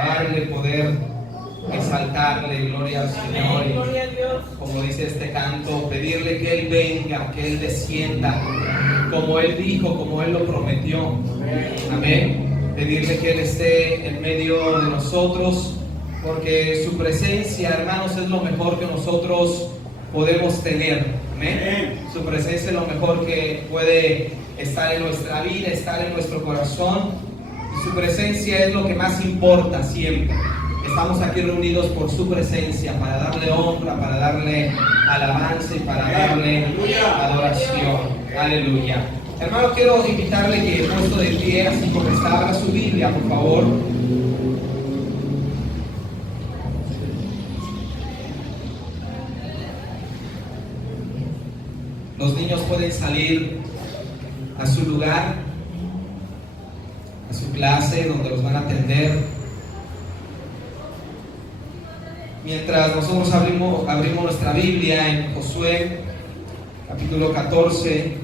alabarle, poder exaltarle, gloria al Señor. Y como dice este canto, pedirle que Él venga, que Él descienda, como Él dijo, como Él lo prometió. Amén. Pedirle que Él esté en medio de nosotros, porque su presencia, hermanos, es lo mejor que nosotros podemos tener. Amén. Su presencia es lo mejor que puede estar en nuestra vida, estar en nuestro corazón. Y su presencia es lo que más importa siempre. Estamos aquí reunidos por su presencia, para darle honra, para darle alabanza y para darle adoración. Aleluya. Hermano, quiero invitarle que puesto de pie, así como está, abra su Biblia, por favor. Los niños pueden salir a su lugar, a su clase, donde los van a atender. Mientras nosotros abrimos nuestra Biblia en Josué, capítulo 14,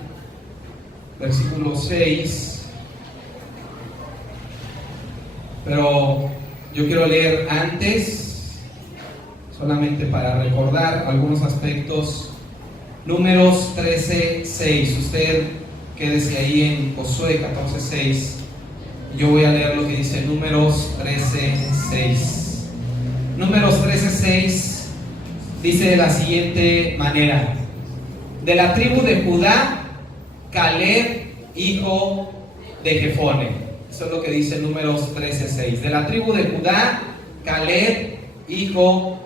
versículo 6. Pero yo quiero leer antes, solamente para recordar algunos aspectos. Números 13:6. Usted quédese ahí en Josué 14:6. Yo voy a leer lo que dice Números 13:6. Números 13:6 dice de la siguiente manera: de la tribu de Judá, Caleb, hijo de Jefone. Eso es lo que dice Números 13:6. De la tribu de Judá, Caleb, hijo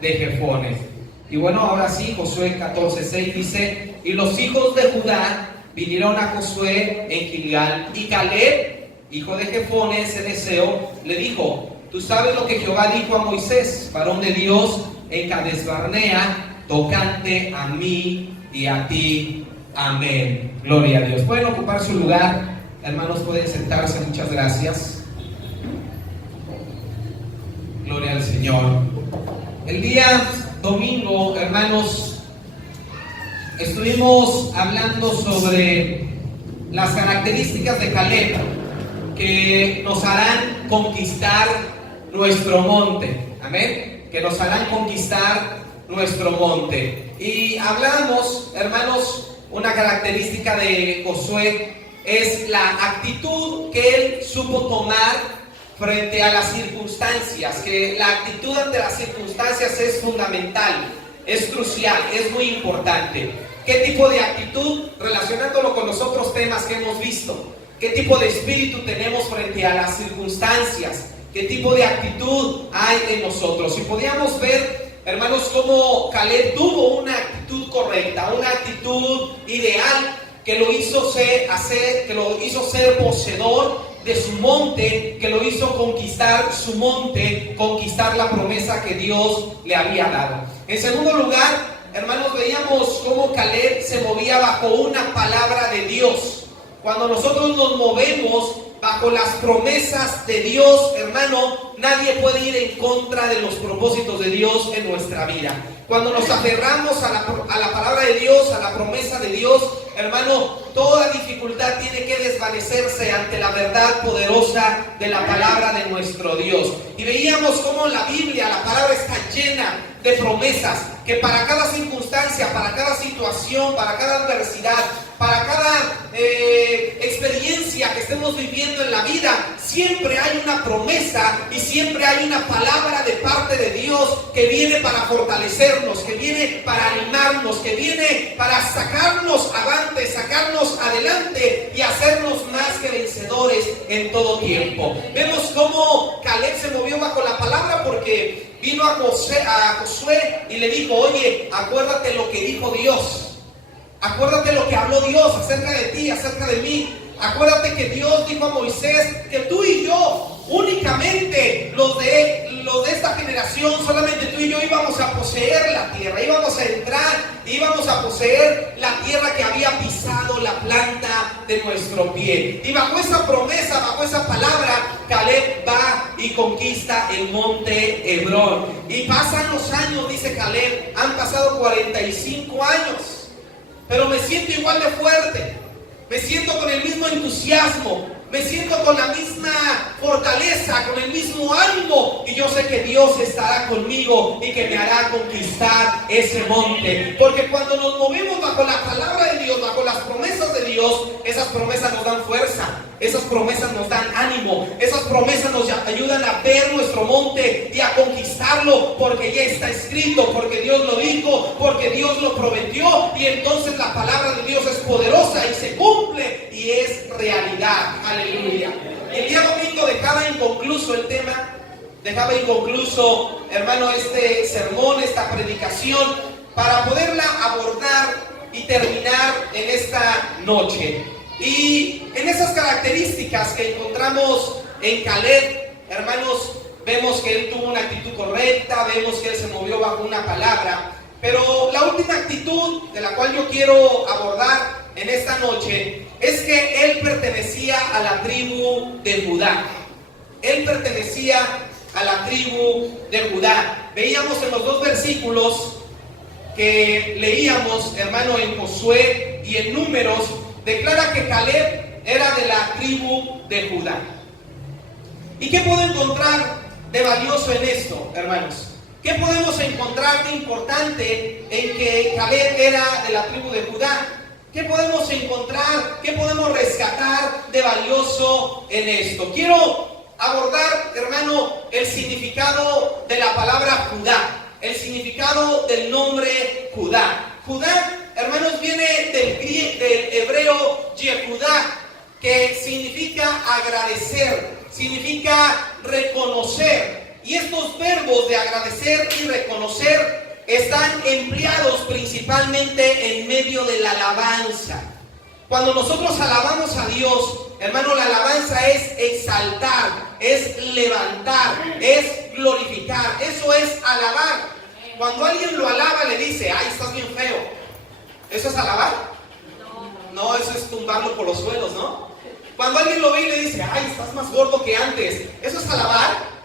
de Jefone. Y bueno, ahora sí, Josué 14:6 dice: y los hijos de Judá vinieron a Josué en Gilgal, y Caleb, hijo de Jefone, ceneseo, le dijo: tú sabes lo que Jehová dijo a Moisés, varón de Dios, en Cades Barnea, tocante a mí y a ti. Amén. Gloria a Dios. Pueden ocupar su lugar, hermanos, pueden sentarse. Muchas gracias. Gloria al Señor. El día domingo, hermanos, estuvimos hablando sobre las características de Caleb que nos harán conquistar nuestro monte. Amén. Que nos harán conquistar nuestro monte. Y hablamos, hermanos, una característica de Josué es la actitud que él supo tomar frente a las circunstancias, que la actitud ante las circunstancias es fundamental, es crucial, es muy importante. ¿Qué tipo de actitud? Relacionándolo con los otros temas que hemos visto. ¿Qué tipo de espíritu tenemos frente a las circunstancias? ¿Qué tipo de actitud hay en nosotros? Y podíamos ver, hermanos, cómo Caleb tuvo una actitud correcta, una actitud ideal que lo hizo ser poseedor de su monte, que lo hizo conquistar su monte, conquistar la promesa que Dios le había dado. En segundo lugar, hermanos, veíamos cómo Caleb se movía bajo una palabra de Dios. Cuando nosotros nos movemos bajo las promesas de Dios, hermano, nadie puede ir en contra de los propósitos de Dios en nuestra vida. Cuando nos aferramos a la palabra de Dios, a la promesa de Dios, hermano, toda dificultad tiene que desvanecerse ante la verdad poderosa de la palabra de nuestro Dios. Y veíamos cómo la Biblia, la palabra, está llena de promesas, que para cada circunstancia, para cada situación, para cada adversidad, para cada experiencia que estemos viviendo en la vida, siempre hay una promesa y siempre hay una palabra de parte de Dios que viene para fortalecernos, que viene para animarnos, que viene para sacarnos avante, sacarnos adelante y hacernos más que vencedores en todo tiempo. Vemos cómo Caleb se movió bajo la palabra porque vino a Josué y le dijo: oye, acuérdate lo que dijo Dios. Acuérdate lo que habló Dios acerca de ti, acerca de mí. Acuérdate que Dios dijo a Moisés que tú y yo, únicamente los de esta generación, solamente tú y yo íbamos a poseer la tierra, íbamos a entrar, íbamos a poseer la tierra que había pisado la planta de nuestro pie. Y bajo esa promesa, bajo esa palabra, Caleb va y conquista el monte Hebrón. Y pasan los años, dice Caleb, han pasado 45 años. Pero me siento igual de fuerte, me siento con el mismo entusiasmo, Me siento con la misma fortaleza, con el mismo ánimo, y yo sé que Dios estará conmigo y que me hará conquistar ese monte. Porque cuando nos movemos bajo la palabra de Dios, bajo las promesas de Dios, esas promesas nos dan fuerza, esas promesas nos dan ánimo, esas promesas nos ayudan a ver nuestro monte y a conquistarlo, porque ya está escrito, porque Dios lo dijo, porque Dios lo prometió, y entonces la palabra de Dios es poderosa y se cumple y es realidad. Aleluya. El día domingo dejaba inconcluso el tema, dejaba inconcluso, hermano, este sermón, esta predicación, para poderla abordar y terminar en esta noche. Y en esas características que encontramos en Caleb, hermanos, vemos que él tuvo una actitud correcta, vemos que él se movió bajo una palabra, pero la última actitud de la cual yo quiero abordar en esta noche es que él pertenecía a la tribu de Judá. Él pertenecía a la tribu de Judá. Veíamos en los dos versículos que leíamos, hermano, en Josué y en Números, declara que Caleb era de la tribu de Judá. ¿Y qué puedo encontrar de valioso en esto, hermanos? ¿Qué podemos encontrar de importante en que Caleb era de la tribu de Judá? ¿Qué podemos encontrar? ¿Qué podemos rescatar de valioso en esto? Quiero abordar, hermano, el significado de la palabra Judá, el significado del nombre Judá. Judá, hermanos, viene del hebreo Yehudá, que significa agradecer, significa reconocer. Y estos verbos de agradecer y reconocer están empleados principalmente en medio de la alabanza. Cuando nosotros alabamos a Dios, hermano, la alabanza es exaltar, es levantar, es glorificar. Eso es alabar. Cuando alguien lo alaba, le dice: ay, estás bien feo. ¿Eso es alabar? No, eso es tumbarlo por los suelos, ¿no? Cuando alguien lo ve y le dice: ay, estás más gordo que antes. ¿Eso es alabar?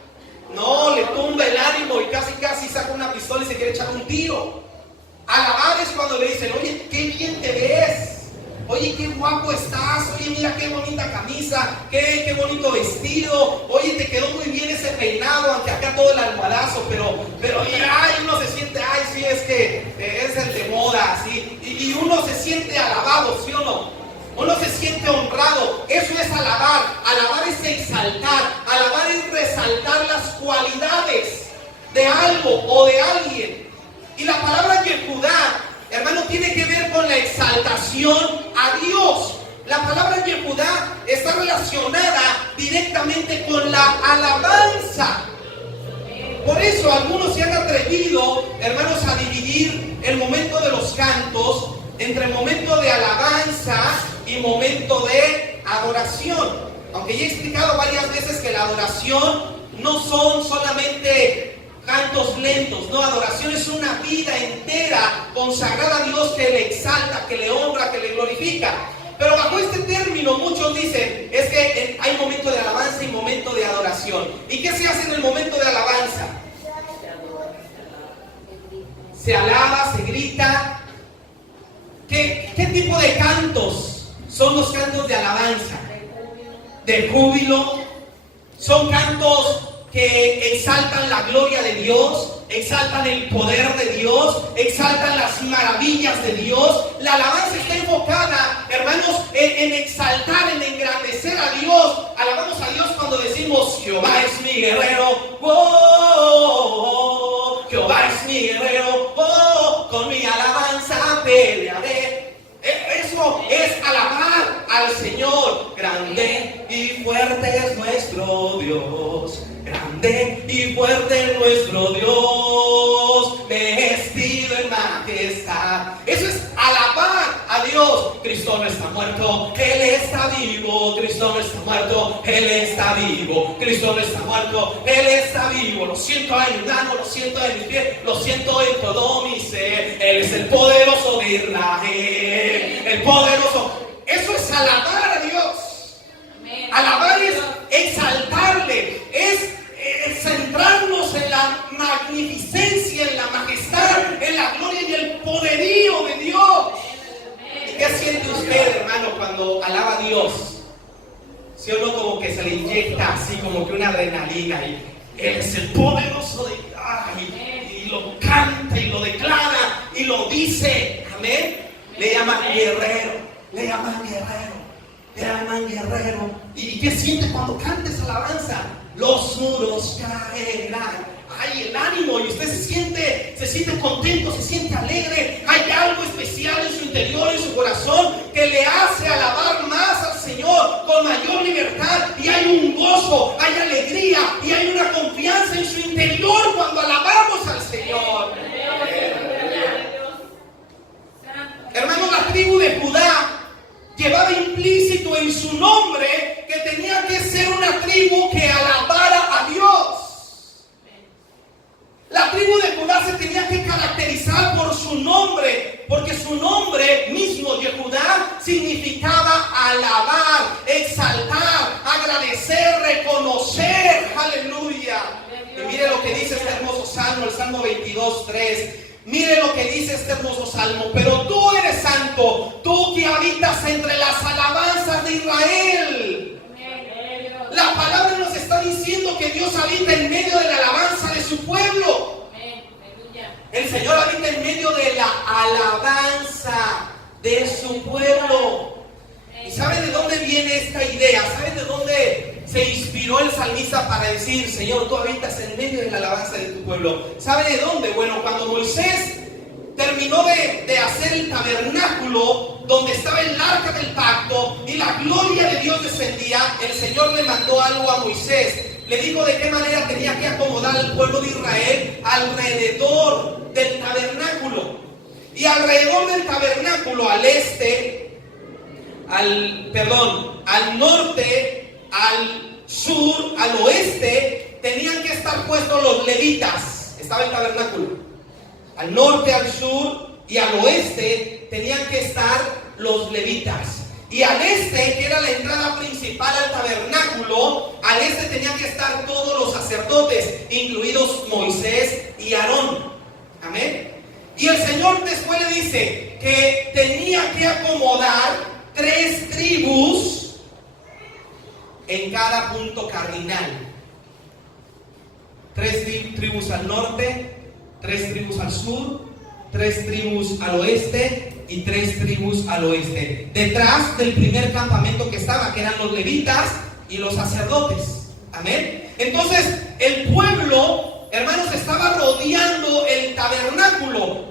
No, le tumba el ánimo y casi saca una pistola y se quiere echar un tiro. Alabar es cuando le dicen: oye, qué bien te ves. Oye, qué guapo estás. Oye, mira qué bonita camisa. Qué bonito vestido. Oye, te quedó muy bien ese peinado, aunque acá todo el almohadazo. Pero ay, uno se siente: ay, sí, es que es el de moda, ¿sí? Y uno se siente alabado, ¿sí o no? Uno se siente honrado. Eso es alabar. Alabar es exaltar. Alabar es resaltar las cualidades de algo o de alguien. Y la palabra Yehudá, hermano, tiene que ver con la exaltación a Dios. La palabra Yehudá está relacionada directamente con la alabanza. Por eso algunos se han atrevido, hermanos, a dividir el momento de los cantos entre momento de alabanza y momento de adoración. Aunque ya he explicado varias veces que la adoración no son solamente cantos lentos, no, adoración es una vida entera consagrada a Dios, que le exalta, que le honra, que le glorifica. Pero bajo este término muchos dicen es que hay momento de alabanza y momento de adoración. ¿Y qué se hace en el momento de alabanza? Se alaba, se grita. ¿Qué tipo de cantos son los cantos de alabanza? De júbilo. Son cantos que exaltan la gloria de Dios, exaltan el poder de Dios, exaltan las maravillas de Dios. La alabanza está enfocada, hermanos, en exaltar, en engrandecer a Dios. Alabamos a Dios cuando decimos: Jehová es mi guerrero, oh, Jehová es mi guerrero, oh, con mi alabanza pelearé. Eso es alabar al Señor. Grande y fuerte es nuestro Dios. Grande y fuerte es nuestro Dios, vestido en majestad. Eso es alabar a Dios. Cristo no está muerto, Él está vivo. Cristo no está muerto, Él está vivo. Cristo no está muerto, Él está vivo. Lo siento en mi alma, lo siento en mi piel, lo siento en todo mi ser. Él es el poderoso de Israel, el poderoso. Eso es alabar a Dios. Alabar es exaltarle, es centrarnos en la magnificencia, en la majestad, en la gloria y el poderío de Dios. ¿Y qué siente usted, hermano, cuando alaba a Dios? ¿Sí o se le inyecta así como que una adrenalina y Él es el poderoso de y lo canta y lo declara y lo dice, amén. Le llaman guerrero, le llaman guerrero, le llaman guerrero. ¿Y qué siente cuando cantes alabanza? Los muros caerán. Hay el ánimo y usted se siente contento, se siente alegre. Hay algo especial en su interior, en su corazón, que le hace alabar más al Señor con mayor libertad. Y hay un gozo, hay alegría y hay una confianza en su interior cuando alabamos al Señor. Hermano, la tribu de Judá llevaba implícito en su nombre que tenía que ser una tribu que alabara a Dios. La tribu de Judá se tenía que caracterizar por su nombre, porque su nombre mismo, Yehudá, significaba alabar, exaltar, agradecer, reconocer. Aleluya. Y mire lo que dice este hermoso salmo, el Salmo 22:3. Mire lo que dice este hermoso salmo. Pero tú eres santo, tú que habitas entre las alabanzas de Israel. La palabra nos está diciendo que Dios habita en medio de la alabanza de su pueblo. El Señor habita en medio de la alabanza de su pueblo. ¿Y sabe de dónde viene esta idea? ¿Sabe de dónde se inspiró el salmista para decir, Señor, tú habitas en medio de la alabanza de tu pueblo? ¿Sabe de dónde? Bueno, cuando Moisés terminó de hacer el tabernáculo donde estaba el arca del pacto y la gloria de Dios descendía, el Señor le mandó algo a Moisés. Le dijo de qué manera tenía que acomodar al pueblo de Israel alrededor del tabernáculo. Y alrededor del tabernáculo, al norte, al sur, al oeste, tenían que estar puestos los levitas. Estaba el tabernáculo. Al norte, al sur y al oeste tenían que estar los levitas. Y al este, que era la entrada principal al tabernáculo, al este tenían que estar todos los sacerdotes, incluidos Moisés y Aarón. Amén. Y el Señor después le dice que tenía que acomodar 3 tribus en cada punto cardinal. 3 tribus al norte, 3 tribus al sur, 3 tribus al oeste y 3 tribus al oeste. Detrás del primer campamento que estaba, que eran los levitas y los sacerdotes. Amén. Entonces, el pueblo, hermanos, estaba rodeando el tabernáculo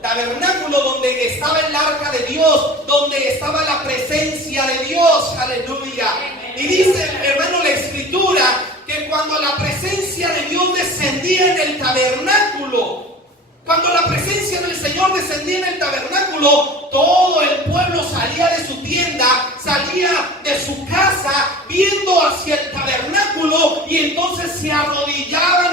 donde estaba el arca de Dios, donde estaba la presencia de Dios. Aleluya. Y dice, hermano, la escritura, que cuando la presencia de Dios descendía en el tabernáculo, cuando la presencia del Señor descendía en el tabernáculo, todo el pueblo salía de su tienda, salía de su casa, viendo hacia el tabernáculo, y entonces se arrodillaban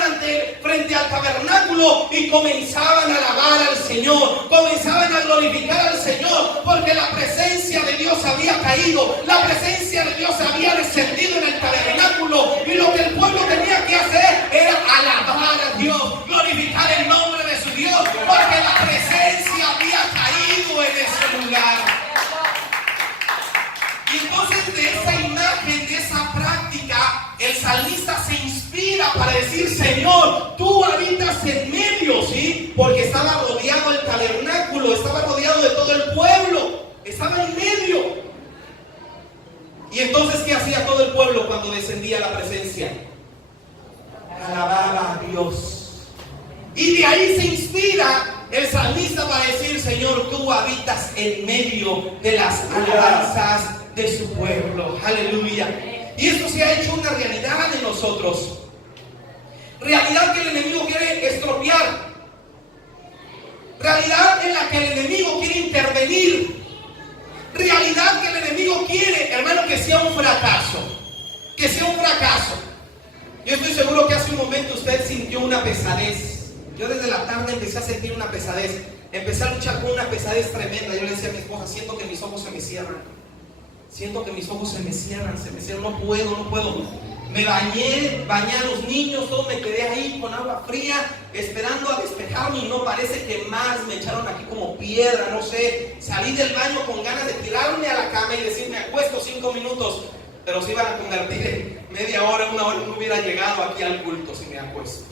frente al tabernáculo y comenzaban a alabar al Señor, comenzaban a glorificar al Señor, porque la presencia de Dios había caído, la presencia de Dios había descendido en el tabernáculo, y lo que el pueblo tenía que hacer era alabar a Dios, glorificar el nombre de su Dios, porque la presencia había caído en ese lugar. Y entonces de esa imagen, de esa práctica, el salmista se inspira para decir, Señor, tú habitas en medio, ¿sí? Porque estaba rodeado el tabernáculo, estaba rodeado de todo el pueblo, estaba en medio. Y entonces, ¿qué hacía todo el pueblo cuando descendía la presencia? Alababa a Dios. Y de ahí se inspira el salmista para decir, Señor, tú habitas en medio de las alabanzas de su pueblo. Aleluya. Y esto se ha hecho una realidad en nosotros. Realidad que el enemigo quiere estropear. Realidad en la que el enemigo quiere intervenir. Realidad que el enemigo quiere, hermano, que sea un fracaso. Que sea un fracaso. Yo estoy seguro que hace un momento usted sintió una pesadez. Yo desde la tarde empecé a sentir una pesadez. Empecé a luchar con una pesadez tremenda. Yo le decía a mi esposa, siento que mis ojos se me cierran. Siento que mis ojos se me cierran. No puedo. Me bañé a los niños, todo me quedé ahí con agua fría, esperando a despejarme, y no, parece que más me echaron aquí como piedra, no sé. Salí del baño con ganas de tirarme a la cama y decir, me acuesto 5 minutos. pero se iban a convertir en media hora, una hora, no hubiera llegado aquí al culto si me acuesto.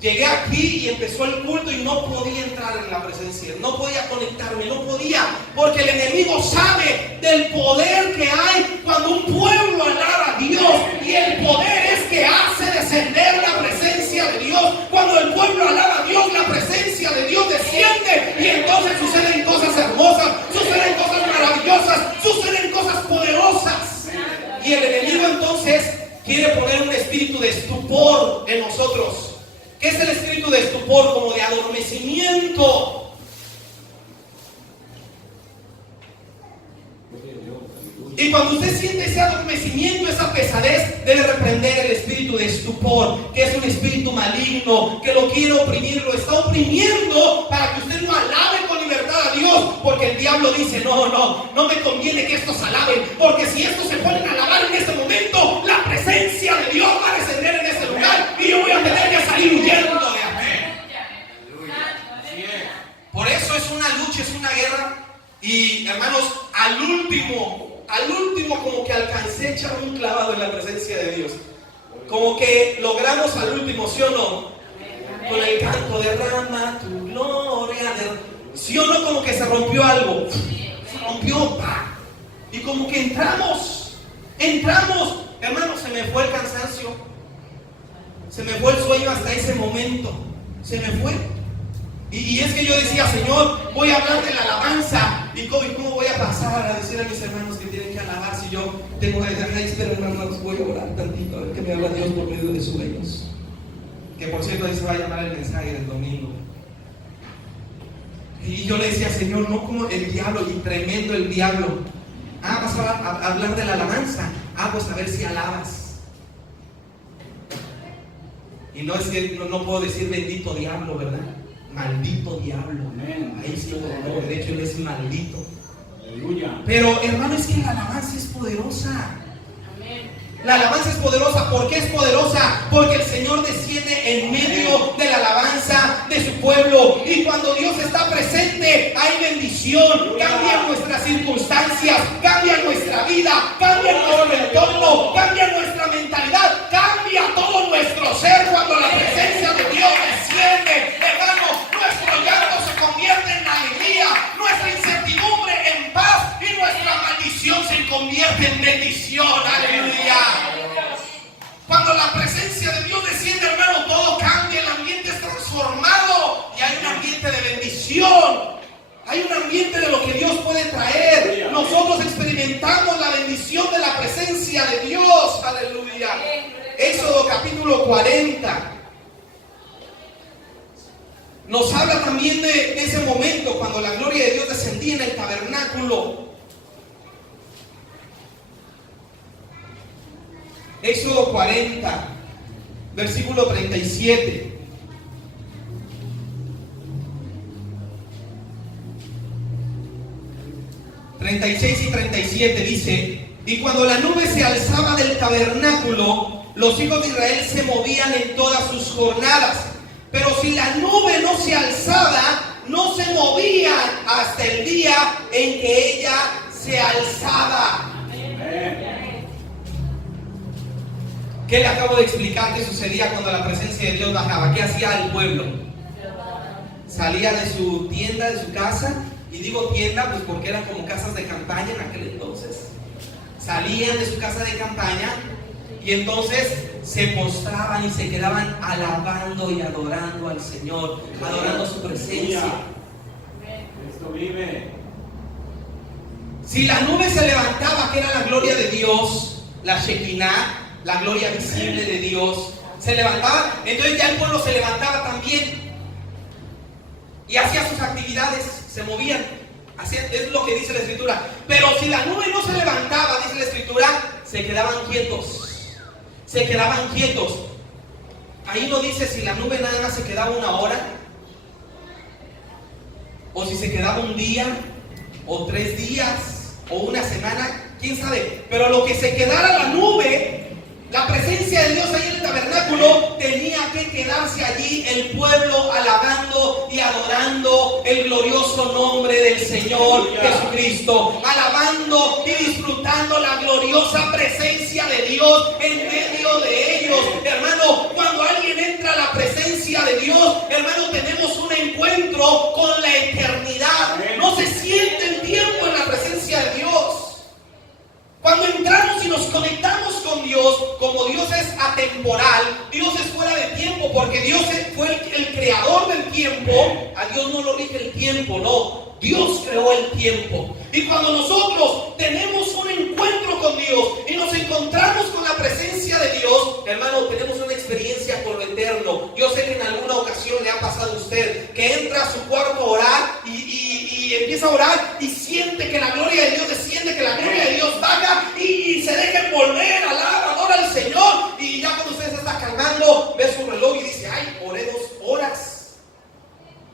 Llegué aquí y empezó el culto y no podía entrar en la presencia, no podía conectarme, no podía, porque el enemigo sabe del poder que hay cuando un pueblo alaba a Dios, y el poder es que hace descender la presencia de Dios. Cuando el pueblo alaba a Dios, la presencia de Dios desciende y entonces suceden cosas hermosas, suceden cosas maravillosas, suceden cosas poderosas. Y el enemigo entonces quiere poner un espíritu de estupor en nosotros. ¿Qué es el espíritu de estupor? Como de adormecimiento. Y cuando usted siente ese adormecimiento, esa pesadez, debe reprender el espíritu de estupor, que es un espíritu maligno, que lo quiere oprimir, lo está oprimiendo para que usted no alabe con libertad a Dios, porque el diablo dice, no me conviene que estos alaben, porque si estos se ponen a alabar en este momento, la presencia de Dios va a descender en este lugar y yo voy a tener que salir huyendo de aquí. Por eso es una lucha, es una guerra. Y hermanos, al último como que alcancé a echar un clavado en la presencia de Dios. Como que logramos al último, ¿sí o no? Con el canto, derrama tu gloria. ¿Sí o no? Como que se rompió algo. Se rompió, ¡pah! Y como que entramos. Hermanos, se me fue el cansancio. Se me fue el sueño hasta ese momento. Se me fue. Y es que yo decía, Señor, voy a hablar de la alabanza. ¿Y cómo voy a pasar a decir a mis hermanos que tienen que alabar si yo tengo que dejar? Espera, hermanos, voy a orar tantito a ver qué me habla Dios por medio de sueños. Que por cierto, ahí se va a llamar el mensaje del domingo. Y yo le decía, Señor, no como el diablo, y tremendo el diablo. Vas a hablar de la alabanza. Pues a ver si alabas. Y no es que no puedo decir bendito diablo, ¿verdad? Maldito diablo. Ahí sí lo tengo derecho, él es maldito. Aleluya. Pero hermano, es que la alabanza es poderosa. La alabanza es poderosa. ¿Por qué es poderosa? Porque el Señor desciende en medio de la alabanza de su pueblo. Y cuando Dios está presente, hay bendición. Cambian nuestras circunstancias, cambia nuestra vida, cambia nuestro entorno, cambia nuestra mentalidad, cambia todo nuestro ser cuando la presencia de Dios desciende. Hermano, nuestro llanto se convierte en alegría, nuestra incertidumbre en paz y nuestra maldición se convierte en bendición. Aleluya. Cuando la presencia de Dios desciende, hermano, todo cambia, el ambiente es transformado y hay un ambiente de bendición. Hay un ambiente de lo que Dios puede traer. Nosotros experimentamos la bendición de la presencia de Dios. Aleluya. Éxodo capítulo 40. Nos habla también de ese momento cuando la gloria de Dios descendía en el tabernáculo. Éxodo 40, versículo 37. ...36 y 37 dice: y cuando la nube se alzaba del tabernáculo, los hijos de Israel se movían en todas sus jornadas. Pero si la nube no se alzaba, no se movían hasta el día en que ella se alzaba. ¿Qué le acabo de explicar que sucedía cuando la presencia de Dios bajaba? ¿Qué hacía el pueblo? Salía de su tienda, de su casa. Y digo tienda pues porque eran como casas de campaña en aquel entonces. Salían de su casa de campaña y entonces se postraban y se quedaban alabando y adorando al Señor, adorando su presencia. Cristo vive. Si la nube se levantaba, que era la gloria de Dios, la Shekinah, la gloria visible de Dios, se levantaba, entonces ya el pueblo se levantaba también y hacía sus actividades, se movían. Así es lo que dice la Escritura. Pero si la nube no se levantaba, dice la Escritura, se quedaban quietos. Se quedaban quietos. Ahí no dice si la nube nada más se quedaba una hora, o si se quedaba un día, o 3 días, o una semana, quién sabe. Pero lo que se quedara la nube, la presencia de Dios ahí en el tabernáculo, tenía que quedarse allí el pueblo alabando y adorando, el glorioso nombre del Señor Jesucristo, alabando y disfrutando la gloriosa presencia de Dios en medio de ellos. Hermano, cuando alguien entra a la presencia de Dios, hermano, tenemos un encuentro con la eternidad. No se siente el tiempo en la presencia de Dios. Cuando entramos y nos conectamos con Dios, como Dios es atemporal, Dios es fuera de tiempo, porque Dios fue el creador del tiempo. A Dios no lo rige el tiempo, no. Dios creó el tiempo. Y cuando nosotros tenemos un encuentro con Dios y nos encontramos con la presencia de Dios, hermano, tenemos una experiencia con lo eterno. Yo sé que en alguna ocasión le ha pasado a usted que entra a su cuarto a orar y empieza a orar y siente que la gloria de Dios desciende, que la gloria de Dios baja y se deja envolver, alaba, adora al Señor. Y ya cuando usted se está calmando, ve su reloj y dice: ay, oré 2 horas.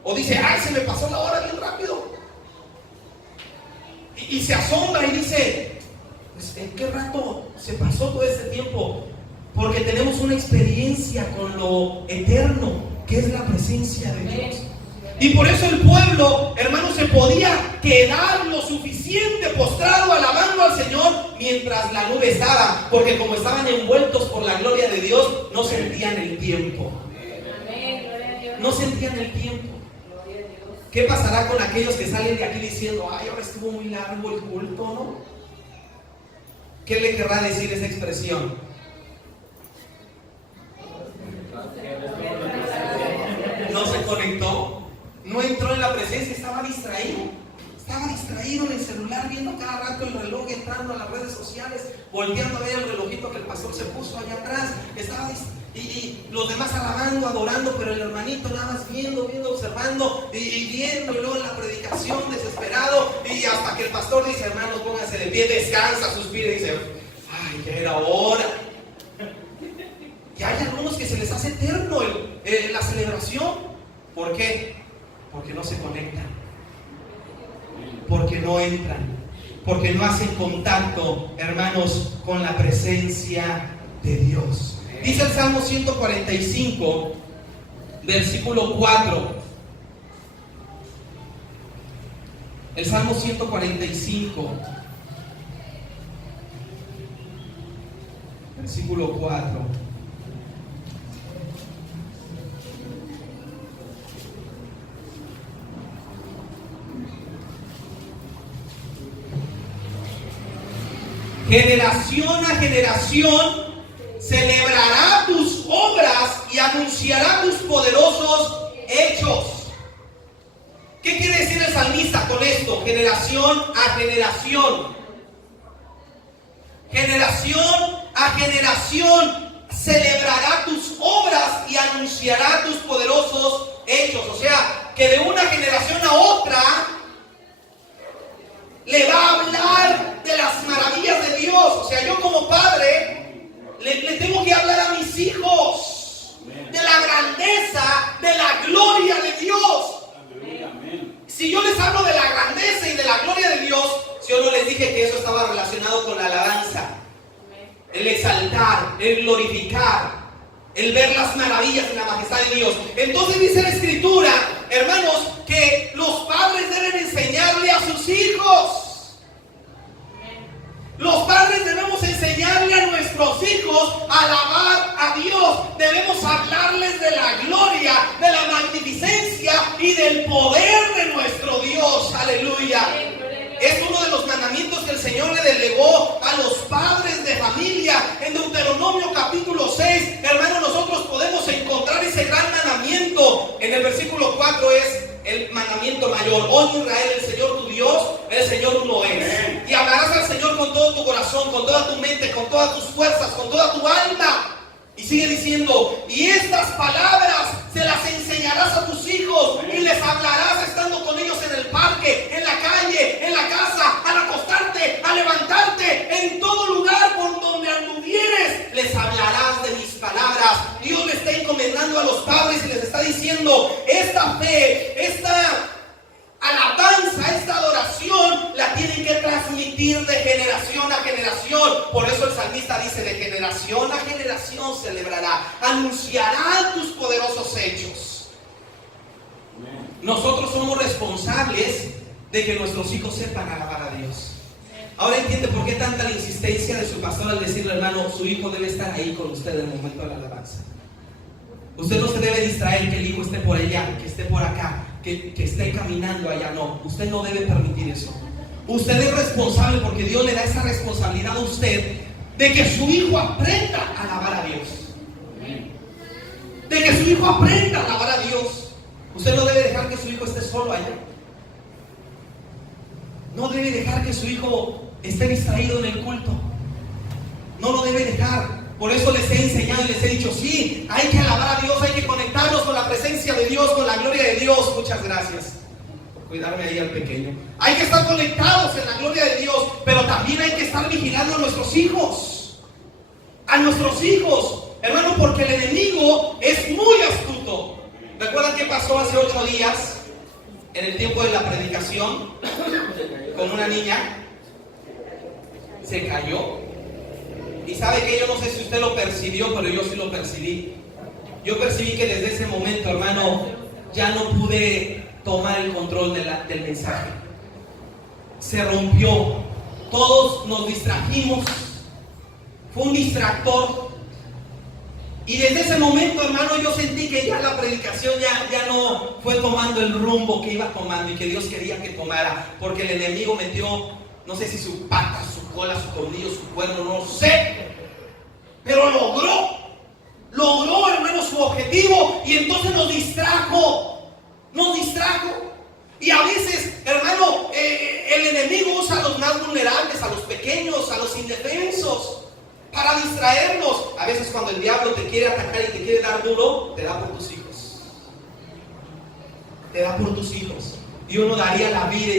O dice: ay, se me pasó la hora bien rápido. Y se asombra y dice: pues, ¿en qué rato se pasó todo este tiempo? Porque tenemos una experiencia con lo eterno, que es la presencia de Dios. Y por eso el pueblo, hermano, se podía quedar lo suficiente postrado alabando al Señor mientras la nube estaba, porque como estaban envueltos por la gloria de Dios, no sentían el tiempo. No sentían el tiempo. ¿Qué pasará con aquellos que salen de aquí diciendo: ay, ahora estuvo muy largo el culto, ¿no? ¿Qué le querrá decir esa expresión? No se conectó, no entró en la presencia, estaba distraído en el celular, viendo cada rato el reloj, entrando a las redes sociales, volteando a ver el relojito que el pastor se puso allá atrás, y los demás alabando, adorando, pero el hermanito nada más viendo, observando y viendo, y luego en la predicación desesperado, y hasta que el pastor dice: hermanos, pónganse de pie, descansa, suspira y dice: ay, ya era hora. Y hay algunos que se les hace eterno la celebración. ¿Por qué? Porque no se conectan, porque no entran, porque no hacen contacto, hermanos, con la presencia de Dios. Dice el Salmo 145, versículo 4. El Salmo 145, versículo 4. Generación a generación celebrará tus obras y anunciará tus poderosos hechos. ¿Qué quiere decir el salmista con esto? Generación a generación. Generación a generación celebrará tus obras y anunciará tus poderosos hechos. O sea, que de una generación a otra le va a hablar de las maravillas de Dios. O sea, yo como padre le tengo que hablar a mis hijos de la grandeza, de la gloria de Dios. Si yo les hablo de la grandeza y de la gloria de Dios, si yo no les dije que eso estaba relacionado con la alabanza, el exaltar, el glorificar, el ver las maravillas y la majestad de Dios. Entonces dice la Escritura, hermanos, que los padres deben enseñarle a sus hijos. Los padres debemos enseñarle a nuestros hijos a alabar a Dios. Debemos hablarles de la gloria, de la magnificencia y del poder de nuestro Dios. Aleluya. Es uno de los mandamientos que el Señor le delegó a los padres de familia. En Deuteronomio capítulo 6, hermanos, nosotros podemos encontrar ese gran mandamiento. En el versículo 4 es el mandamiento mayor: oye Israel, el Señor tu Dios, el Señor uno es. Y amarás al Señor con todo tu corazón, con toda tu mente, con todas tus fuerzas, con toda tu alma. Y sigue diciendo: y estas palabras se las enseñarás a tus hijos y les hablarás estando con ellos en el parque, en la calle, en la casa, al acostarte, al levantarte, en todo lugar por donde anduvieres, les hablarás de mis palabras. Dios le está encomendando a los padres y les está diciendo: esta fe, esta alabanza, esta adoración la tienen que transmitir de generación a generación. Por eso el salmista dice: de generación a generación celebrará, anunciará tus poderosos hechos. nosotros somos responsables de que nuestros hijos sepan alabar a Dios. Ahora entiende por qué tanta la insistencia de su pastor al decirle, hermano, su hijo debe estar ahí con usted en el momento de la alabanza. Usted no se debe distraer que el hijo esté por allá, que esté por acá, que esté caminando allá. No, usted no debe permitir eso. Usted es responsable porque Dios le da esa responsabilidad a usted de que su hijo aprenda a alabar a Dios. De que su hijo aprenda a alabar a Dios. Usted no debe dejar que su hijo esté solo allá. No debe dejar que su hijo esté distraído en el culto. No lo debe dejar. Por eso les he enseñado y les he dicho, sí, hay que alabar a Dios, hay que conectarnos con la presencia de Dios, con la gloria de Dios. Muchas gracias por cuidarme ahí al pequeño. Hay que estar conectados en la gloria de Dios, pero también hay que estar vigilando a nuestros hijos. A nuestros hijos, hermano, porque el enemigo es muy astuto. ¿Recuerdan qué pasó hace 8 días en el tiempo de la predicación con una niña? Se cayó. Y sabe que yo no sé si usted lo percibió, pero yo sí lo percibí. Yo percibí que desde ese momento, hermano, ya no pude tomar el control del mensaje. Se rompió. Todos nos distrajimos. Fue un distractor. Y desde ese momento, hermano, yo sentí que ya la predicación ya no fue tomando el rumbo que iba tomando y que Dios quería que tomara. Porque el enemigo metió, no sé si su pata, su cola, su tornillo, su cuerno, no sé. Pero logró, hermano, su objetivo. Y entonces nos distrajo. Y a veces, hermano, el enemigo usa a los más vulnerables, a los pequeños, a los indefensos, para distraernos. A veces cuando el diablo te quiere atacar y te quiere dar duro, te da por tus hijos. Te da por tus hijos. Y uno daría la vida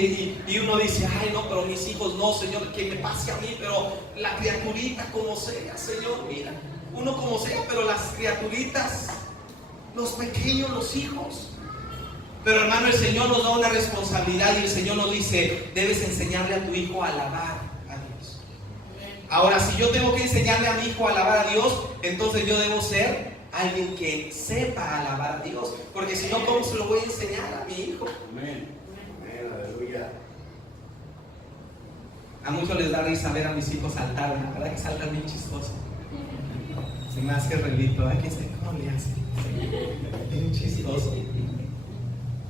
y uno dice, ay no, pero mis hijos no, Señor, que me pase a mí, pero la criaturita como sea, Señor, mira, uno como sea, pero las criaturitas, los pequeños, los hijos. Pero hermano, el Señor nos da una responsabilidad y el Señor nos dice, debes enseñarle a tu hijo a alabar a Dios. Ahora, si yo tengo que enseñarle a mi hijo a alabar a Dios, entonces yo debo ser alguien que sepa alabar a Dios, porque si no, ¿cómo se lo voy a enseñar a mi hijo? Amén. Amén, aleluya. A muchos les da risa ver a mis hijos saltar, la verdad que saltan bien chistosos. Se me hace relito, ¿eh? ¿Quién sabe cómo le hace? Bien chistoso.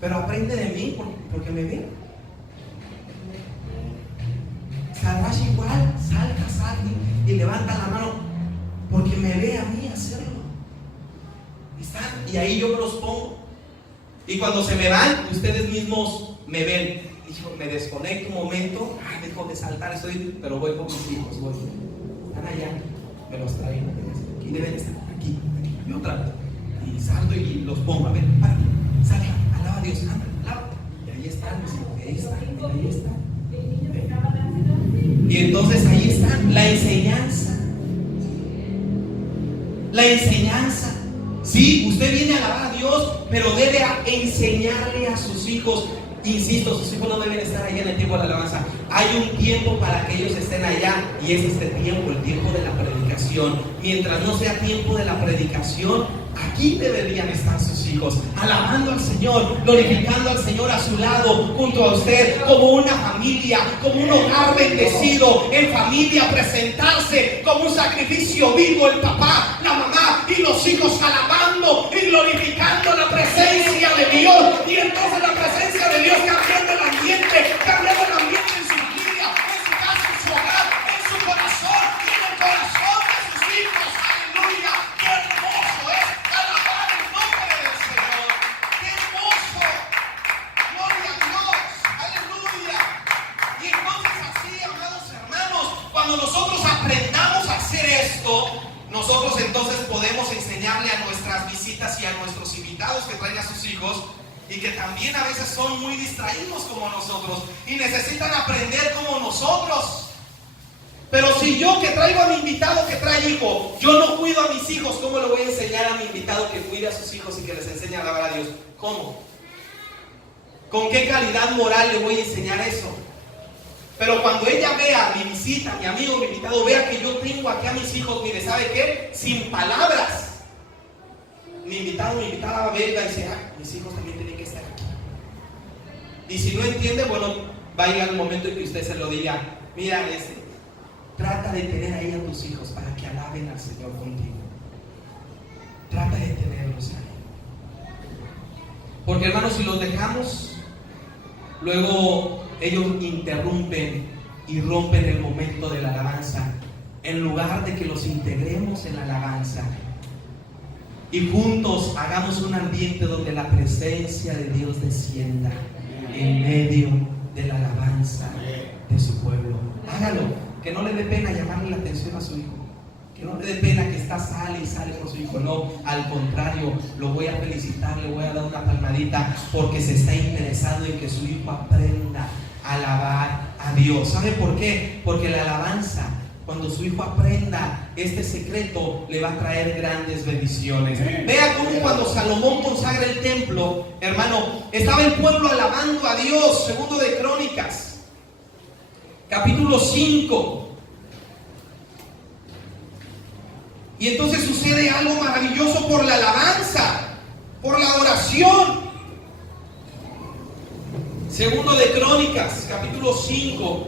Pero aprende de mí porque me ve. Salvas igual, salta y levanta la mano porque me ve a mí hacerlo. Y ahí yo me los pongo. Y cuando se me van, ustedes mismos me ven. Y me desconecto un momento, dejo de saltar, pero voy con mis hijos, voy. Están allá, me los traigo. Aquí deben estar, aquí. Y otra vez. Y salto y los pongo. A ver, párate, salga, alaba a Dios, anda, alaba. Y ahí están, ahí están. Y entonces ahí está la enseñanza. La enseñanza. Sí, usted viene a alabar a Dios, pero debe enseñarle a sus hijos. Insisto, sus hijos no deben estar allá en el tiempo de la alabanza. Hay un tiempo para que ellos estén allá y es este tiempo, el tiempo de la predicación. Mientras no sea tiempo de la predicación, aquí deberían estar sus hijos, alabando al Señor, glorificando al Señor a su lado, junto a usted, como una familia, como un hogar bendecido, en familia, presentarse como un sacrificio vivo, el papá, la mamá y los hijos alabando y glorificando la presencia de Dios. Y entonces la presencia de Dios cambiando el ambiente en su familia, en su casa, en su hogar, en su corazón y en el corazón de sus hijos. Aleluya, qué hermoso es alabar el nombre del Señor. Qué hermoso, gloria a Dios, aleluya. Y entonces así, amados hermanos, cuando nosotros aprendamos a hacer esto, nosotros entonces podemos enseñarle a nuestras visitas y a nuestros invitados que traen a sus hijos, y que también a veces son muy distraídos como nosotros y necesitan aprender como nosotros. Pero si yo, que traigo a mi invitado que trae hijo, yo no cuido a mis hijos, ¿cómo le voy a enseñar a mi invitado que cuide a sus hijos y que les enseñe a alabar a Dios? ¿Cómo? ¿Con qué calidad moral le voy a enseñar eso? Pero cuando ella vea, mi visita, mi amigo, mi invitado, vea que yo tengo aquí a mis hijos, mire, ¿sabe qué? Sin palabras, mi invitado, mi invitada va a ver y va a decir, mis hijos también tienen que estar aquí. Y si no entiende, bueno, va a llegar el momento en que usted se lo diga. Mira, trata de tener ahí a tus hijos para que alaben al Señor contigo. Trata de tenerlos ahí. Porque hermanos, si los dejamos, luego ellos interrumpen y rompen el momento de la alabanza. En lugar de que los integremos en la alabanza y juntos hagamos un ambiente donde la presencia de Dios descienda en medio de la alabanza de su pueblo. Hágalo, que no le dé pena llamarle la atención a su hijo, que no le dé pena que está sale y sale con su hijo. No, al contrario, lo voy a felicitar, le voy a dar una palmadita porque se está interesado en que su hijo aprenda a alabar a Dios. ¿Sabe por qué? Porque la alabanza, cuando su hijo aprenda este secreto, le va a traer grandes bendiciones. Vea cómo cuando Salomón consagra el templo, hermano, estaba el pueblo alabando a Dios. Segundo de Crónicas, capítulo 5. Y entonces sucede algo maravilloso por la alabanza, por la adoración. Segundo de Crónicas, capítulo 5.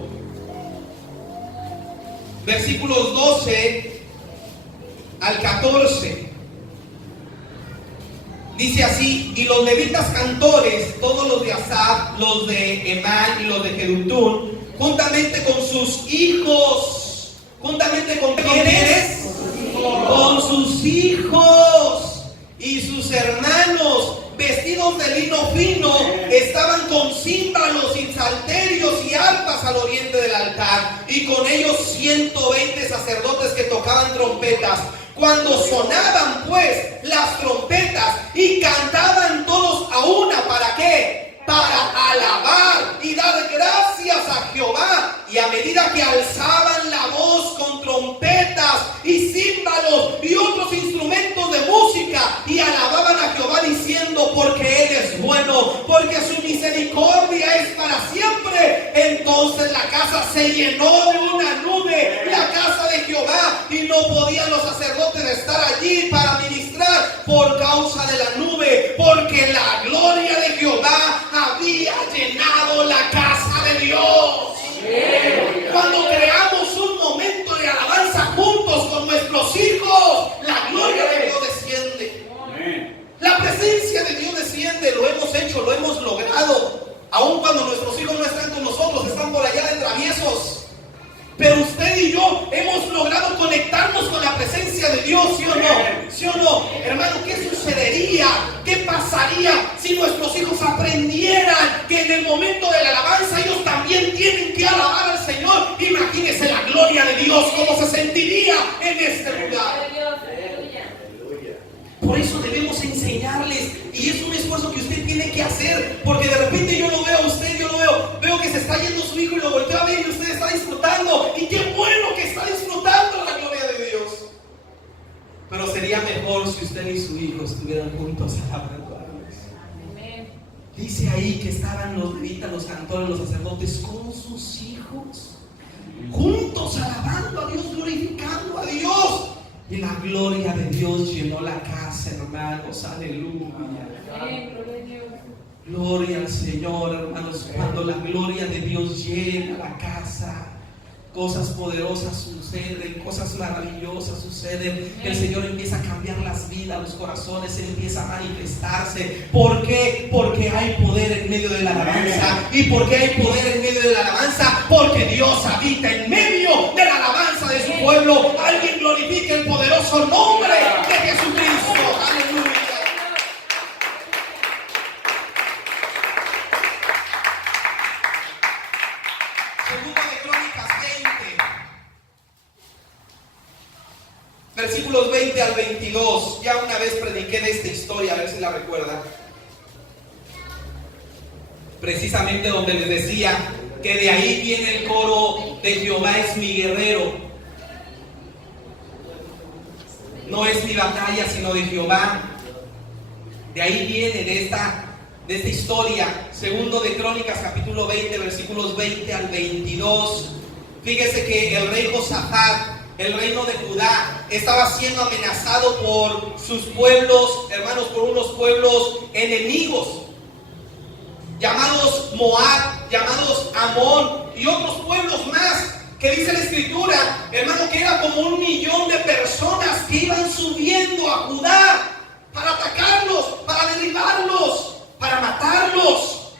Versículos 12 al 14. Dice así: y los levitas cantores, todos los de Asaf, los de Emán y los de Jedutún, juntamente con sus hijos, juntamente con quienes, con sus hijos y sus hermanos, vestidos de lino fino, estaban con címbalos y salterios y arpas al oriente del altar, y con ellos 120 sacerdotes que tocaban trompetas. Cuando sonaban pues las trompetas y cantaban todos a una, ¿para qué? Para alabar y dar gracias a Jehová. Y a medida que alzaban la voz con trompetas y címbalos y otros instrumentos de música, y alababan a Jehová diciendo: porque Él es bueno, porque su misericordia es para siempre. Entonces la casa se llenó de una nube, la casa de Jehová, y no podían los sacerdotes estar allí para ministrar por causa de la nube, porque la gloria de Jehová había llenado la casa de Dios. Cuando creamos un momento de alabanza juntos con nuestros hijos, la gloria de Dios desciende. La presencia de Dios desciende. Lo hemos hecho, lo hemos logrado. Aun cuando nuestros hijos no están con nosotros, están por allá de traviesos. Pero usted y yo hemos logrado conectarnos con la presencia de Dios, ¿sí o no? ¿Sí o no? Hermano, ¿qué sucedería? ¿Qué pasaría si nuestros hijos aprendieran que en el momento de la alabanza ellos también tienen que alabar al Señor? Imagínese la gloria de Dios, cómo se sentiría en este lugar. Por eso debemos enseñarles, y es un esfuerzo que usted tiene que hacer, porque de repente yo lo veo a usted, yo lo veo que se está yendo su hijo y lo volteo a ver y usted está disfrutando, y qué bueno que está disfrutando la gloria de Dios. Pero sería mejor si usted y su hijo estuvieran juntos alabando a Dios. Dice ahí que estaban los levitas, los cantores, los sacerdotes con sus hijos, juntos alabando a Dios, glorificando a Dios. Y la gloria de Dios llenó la casa, hermanos. Aleluya. Gloria al Señor, hermanos. Cuando la gloria de Dios llena la casa, cosas poderosas suceden, cosas maravillosas suceden. El Señor empieza a cambiar las vidas, los corazones, Él empieza a manifestarse. ¿Por qué? Porque hay poder en medio de la alabanza. ¿Y por qué hay poder en medio de la alabanza? Porque Dios habita en medio de la alabanza de su pueblo. Alguien glorifique el poderoso nombre de Jesucristo. Aleluya. Segunda de Crónicas 20, versículos 20 al 22. Ya una vez prediqué de esta historia, a ver si la recuerdan. Precisamente donde les decía que de ahí viene el coro de Jehová es mi guerrero. No es mi batalla, sino de Jehová. De ahí viene, de esta historia. Segundo de Crónicas, capítulo 20, versículos 20 al 22. Fíjese que el rey Josafat, el reino de Judá, estaba siendo amenazado por sus pueblos, hermanos, por unos pueblos enemigos. llamados Moab, llamados Amón y otros pueblos más, que dice la escritura, hermano, que era como 1 millón de personas que iban subiendo a Judá para atacarlos, para derribarlos, para matarlos.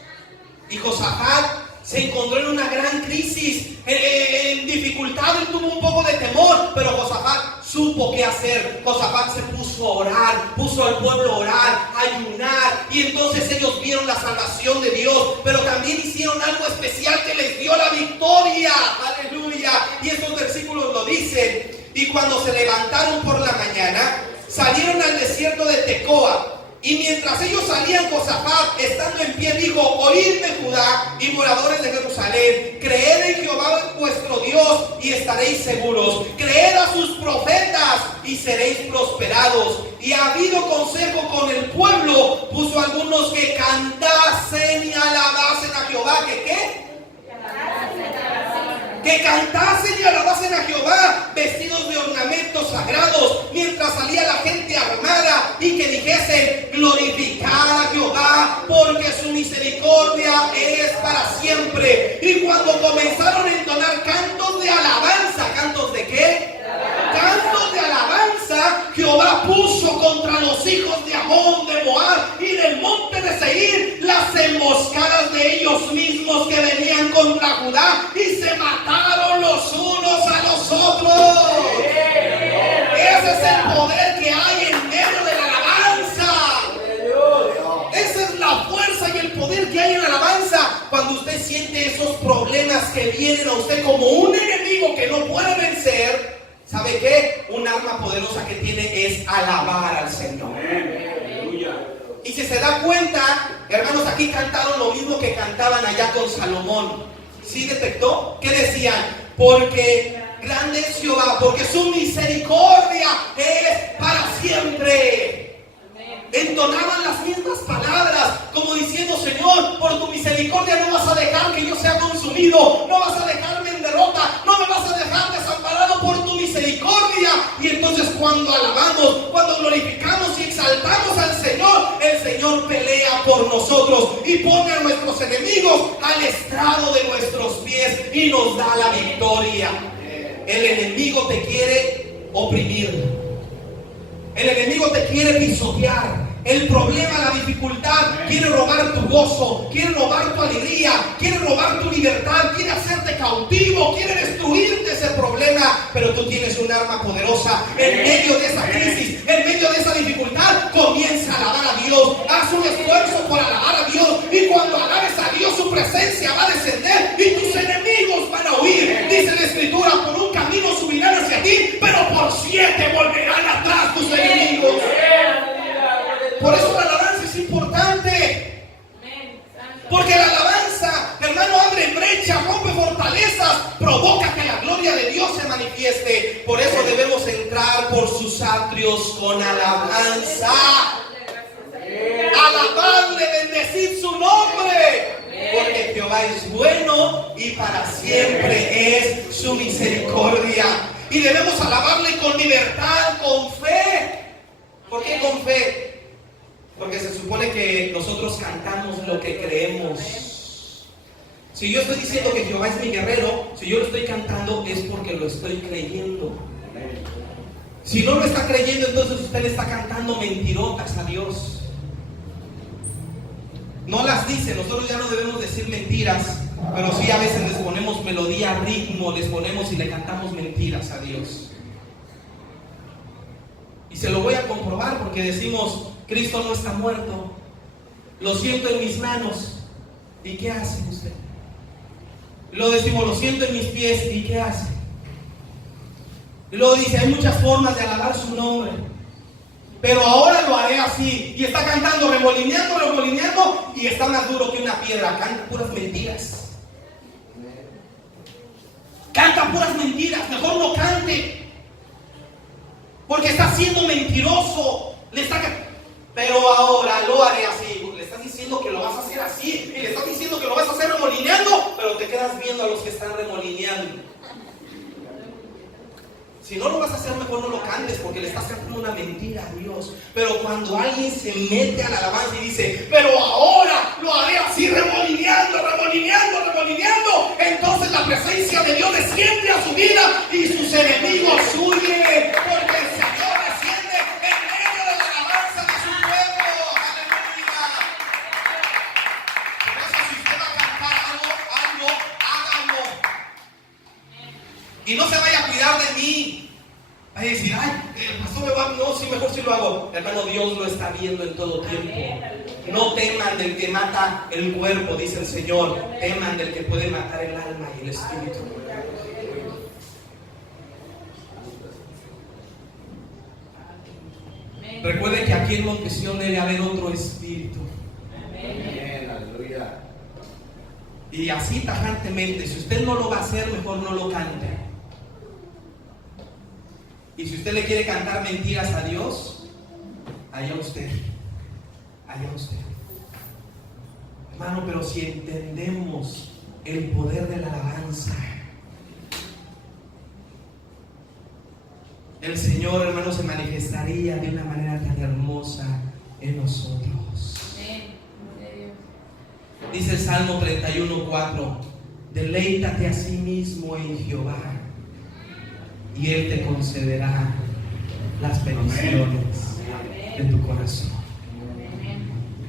Y Josafat se encontró en una gran crisis, en dificultad. Él tuvo un poco de temor, pero Josafat supo qué hacer. Josafat se puso a orar, puso al pueblo a orar, a ayunar, y entonces ellos vieron la salvación de Dios, pero también hicieron algo especial que les dio la victoria. Aleluya. Y estos versículos lo dicen. Y cuando se levantaron por la mañana, salieron al desierto de Tecoa. Y mientras ellos salían, Josafat, estando en pie, dijo: oídme, Judá y moradores de Jerusalén, creed en Jehová vuestro Dios y estaréis seguros. Creed a sus profetas y seréis prosperados. Y ha habido consejo con el pueblo, puso algunos que cantasen y alabasen a Jehová. ¿Que qué? Que cantasen y alabasen a Jehová, vestidos de ornamentos sagrados, mientras salía la gente armada, y que dijesen: glorificad a Jehová, porque su misericordia es para siempre. Y cuando comenzaron a entonar cantos de alabanza, ¿cantos de qué? Cantos de alabanza, Jehová puso contra los hijos de Amón, de Moab y del monte de Seir las emboscadas de ellos mismos que venían contra Judá, y se mataron los unos a los otros. Ese es el poder que hay en medio de la alabanza. Esa es la fuerza y el poder que hay en la alabanza. Cuando usted siente esos problemas que vienen a usted como un enemigo que no puede vencer, ¿sabe qué? Un arma poderosa que tiene es alabar al Señor. Y si se da cuenta, hermanos, aquí cantaron lo mismo que cantaban allá con Salomón. ¿Sí detectó? ¿Qué decían? Porque grande es Jehová, porque su misericordia es para siempre. Entonaban las mismas palabras, como diciendo: Señor, por tu misericordia no vas a dejar que yo sea consumido, no vas a dejarme en derrota, no me vas a dejar desamparado por tu misericordia. Y entonces cuando alabamos, cuando glorificamos y exaltamos al Señor, el Señor pelea por nosotros y pone a nuestros enemigos al estrado de nuestros pies y nos da la victoria. El enemigo te quiere oprimir. El enemigo te quiere pisotear. El problema, la dificultad, quiere robar tu gozo, quiere robar tu alegría, quiere robar tu libertad, quiere hacerte cautivo, quiere destruirte ese problema. Pero tú tienes un arma poderosa. En medio de esa crisis, en medio de esa dificultad, comienza a alabar a Dios. Haz un esfuerzo por alabar a Dios, y cuando alabes a Dios, su presencia va a descender y tus enemigos van a huir. Dice la Escritura: por un camino subirán hacia ti, pero por 7 volverán atrás tus enemigos. Por eso la alabanza es importante. Porque la alabanza, hermano, abre brechas, rompe fortalezas, provoca que la gloria de Dios se manifieste. Por eso debemos entrar por sus atrios con alabanza. Alabarle, bendecir su nombre. Porque Jehová es bueno y para siempre es su misericordia. Y debemos alabarle con libertad, con fe. ¿Por qué con fe? Porque se supone que nosotros cantamos lo que creemos. Si yo estoy diciendo que Jehová es mi guerrero, si yo lo estoy cantando, es porque lo estoy creyendo. Si no lo está creyendo, entonces usted le está cantando mentirotas a Dios. No las dice. Nosotros ya no debemos decir mentiras, pero sí a veces les ponemos melodía, ritmo, les ponemos y le cantamos mentiras a Dios. Y se lo voy a comprobar, porque decimos: Cristo no está muerto, lo siento en mis manos. ¿Y qué hace usted? Lo decimos: lo siento en mis pies. ¿Y qué hace? Y luego dice: hay muchas formas de alabar su nombre, pero ahora lo haré así. Y está cantando, remolineando, remolineando, y está más duro que una piedra. Canta puras mentiras. Canta puras mentiras. Mejor no cante, porque está siendo mentiroso. Pero ahora lo haré así. Le estás diciendo que lo vas a hacer así, y le estás diciendo que lo vas a hacer remolineando, pero te quedas viendo a los que están remolineando. Si no lo vas a hacer, mejor no lo cantes, porque le estás cantando una mentira a Dios. Pero cuando alguien se mete a la alabanza y dice: pero ahora lo haré así, remolineando. Entonces la presencia de Dios desciende a su vida y sus enemigos huyen, porque el Señor desciende en medio de la alabanza de su pueblo. Aleluya. Por eso, si usted va a cantar algo, hágalo. Y no se vaya a cuidar de mí. Vaya a decir, ay, el pastor me va, no, sí, mejor si lo hago. Hermano, Dios lo está viendo en todo tiempo. No teman del que mata el cuerpo, dice el Señor. Teman del que puede matar el alma y el espíritu. Recuerden que aquí en Montesión debe haber otro espíritu. Amén, aleluya. Y así tajantemente, si usted no lo va a hacer, mejor no lo cante. Y si usted le quiere cantar mentiras a Dios, allá usted. Hermano, pero si entendemos el poder de la alabanza, el Señor, hermano, se manifestaría de una manera tan hermosa en nosotros. Dice el Salmo 31:4: deleítate a sí mismo en Jehová, y Él te concederá las peticiones de tu corazón.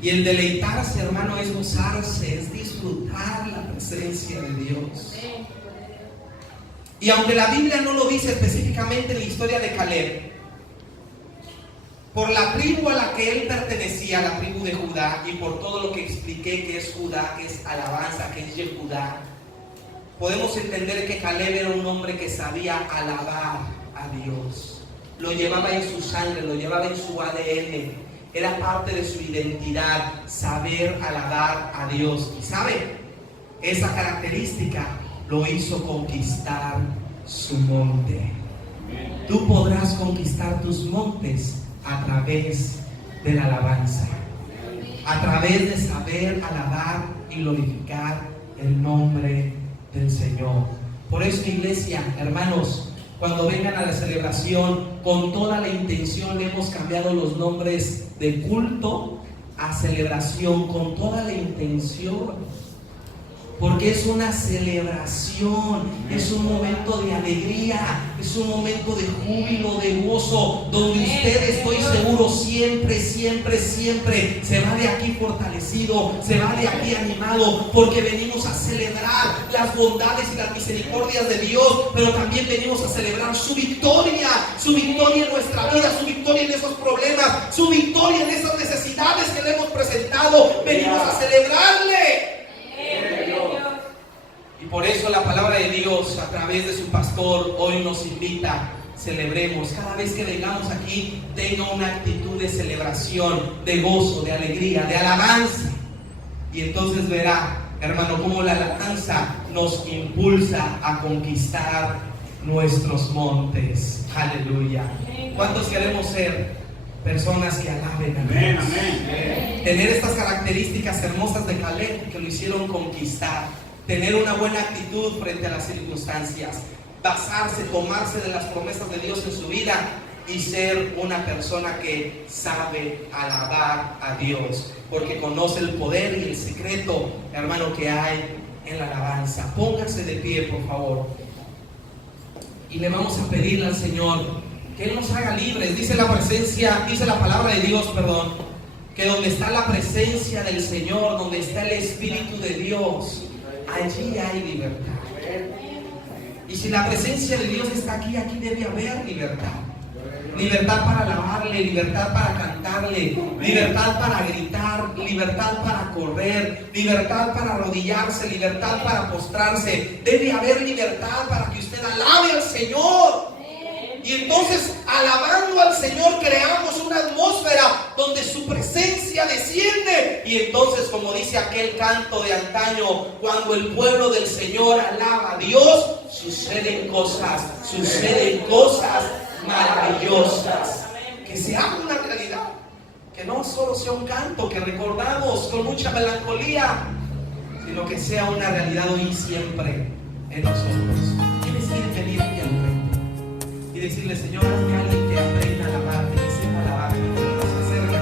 Y el deleitarse, hermano, es gozarse, es disfrutar la presencia de Dios. Y aunque la Biblia no lo dice específicamente en la historia de Caleb, por la tribu a la que él pertenecía, la tribu de Judá, y por todo lo que expliqué que es Judá, que es alabanza, que es Yehudá, podemos entender que Caleb era un hombre que sabía alabar a Dios. Lo llevaba en su sangre, lo llevaba en su ADN. Era parte de su identidad, saber alabar a Dios. Y sabe, esa característica lo hizo conquistar su monte. Tú podrás conquistar tus montes a través de la alabanza, a través de saber alabar y glorificar el nombre del Señor. Por eso, iglesia, hermanos, cuando vengan a la celebración, con toda la intención le hemos cambiado los nombres de culto a celebración, con toda la intención, porque es una celebración, es un momento de alegría, es un momento de júbilo, de gozo, donde usted, estoy seguro, siempre se va de aquí fortalecido, se va de aquí animado, porque venimos a celebrar las bondades y las misericordias de Dios, pero también venimos a celebrar su victoria en nuestra vida, su victoria en esos problemas, su victoria en esas necesidades que le hemos presentado. Venimos a celebrarle. Y por eso la palabra de Dios a través de su pastor hoy nos invita: celebremos. Cada vez que vengamos aquí, tenga una actitud de celebración, de gozo, de alegría, de alabanza. Y entonces verá, hermano, cómo la alabanza nos impulsa a conquistar nuestros montes. Aleluya. ¿Cuántos queremos ser personas que alaben a Dios? Amén. Tener estas características hermosas de Caleb que lo hicieron conquistar. Tener una buena actitud frente a las circunstancias, basarse, tomarse de las promesas de Dios en su vida y ser una persona que sabe alabar a Dios, porque conoce el poder y el secreto, hermano, que hay en la alabanza. Póngase de pie, por favor, y le vamos a pedirle al Señor que Él nos haga libres. Dice la palabra de Dios, que donde está la presencia del Señor, donde está el Espíritu de Dios, allí hay libertad. Y si la presencia de Dios está aquí, aquí debe haber libertad. Libertad para alabarle, libertad para cantarle, libertad para gritar, libertad para correr, libertad para arrodillarse, libertad para postrarse. Debe haber libertad para que usted alabe al Señor. Y entonces, alabando al Señor, creamos una atmósfera donde su presencia desciende. Y entonces, como dice aquel canto de antaño, cuando el pueblo del Señor alaba a Dios, suceden cosas maravillosas. Que se haga una realidad, que no solo sea un canto que recordamos con mucha melancolía, sino que sea una realidad hoy y siempre en nosotros. ¿Quiénes quieren venir aquí al frente y decirle: Señor, hazme alguien que aprenda a alabar, que sepa alabar, que nos acerque?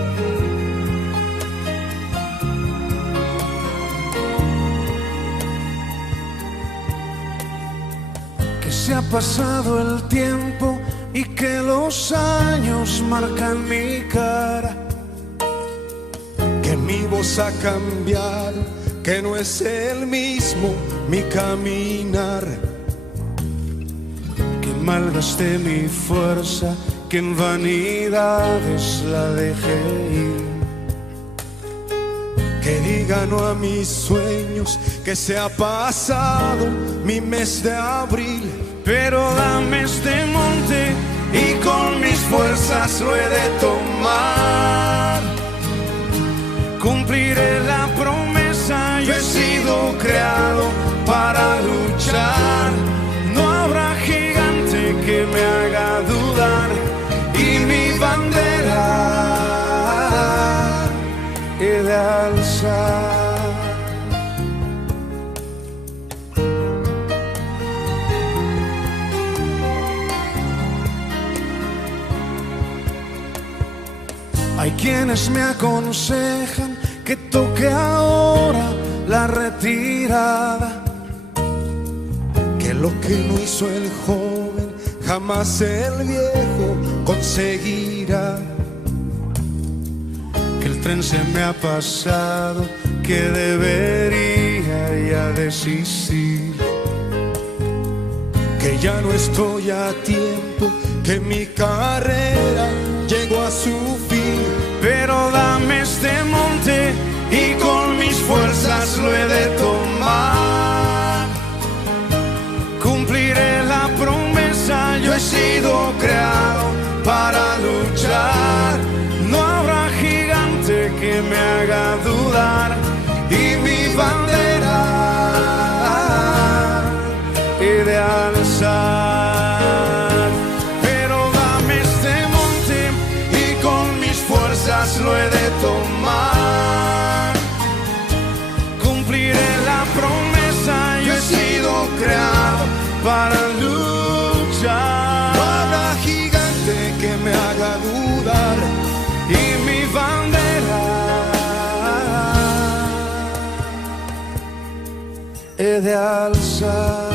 pasado el tiempo y que los años marcan mi cara, que mi voz ha cambiado, que no es el mismo mi caminar, que malgasté mi fuerza, que en vanidades la dejé ir, que diga no a mis sueños, que se ha pasado mi mes de abril, pero dame este monte y con mis fuerzas lo he de tomar. Cumpliré la promesa, yo he sido creado para luchar. No habrá gigante que me haga dudar y mi bandera he de alzar. Hay quienes me aconsejan que toque ahora la retirada, que lo que no hizo el joven jamás el viejo conseguirá, que el tren se me ha pasado, que debería ya desistir, que ya no estoy a tiempo, que mi carrera llegó a su fin, pero dame este monte y con mis fuerzas lo he de tomar. Cumpliré la promesa, yo he sido creado para luchar. No habrá gigante que me haga dudar y mi bandera he de alzar. Pero dame este monte y con mis fuerzas lo he de tomar. Cumpliré la promesa, yo he sido creado para luchar. No habrá gigante que me haga dudar y mi bandera he de alzar.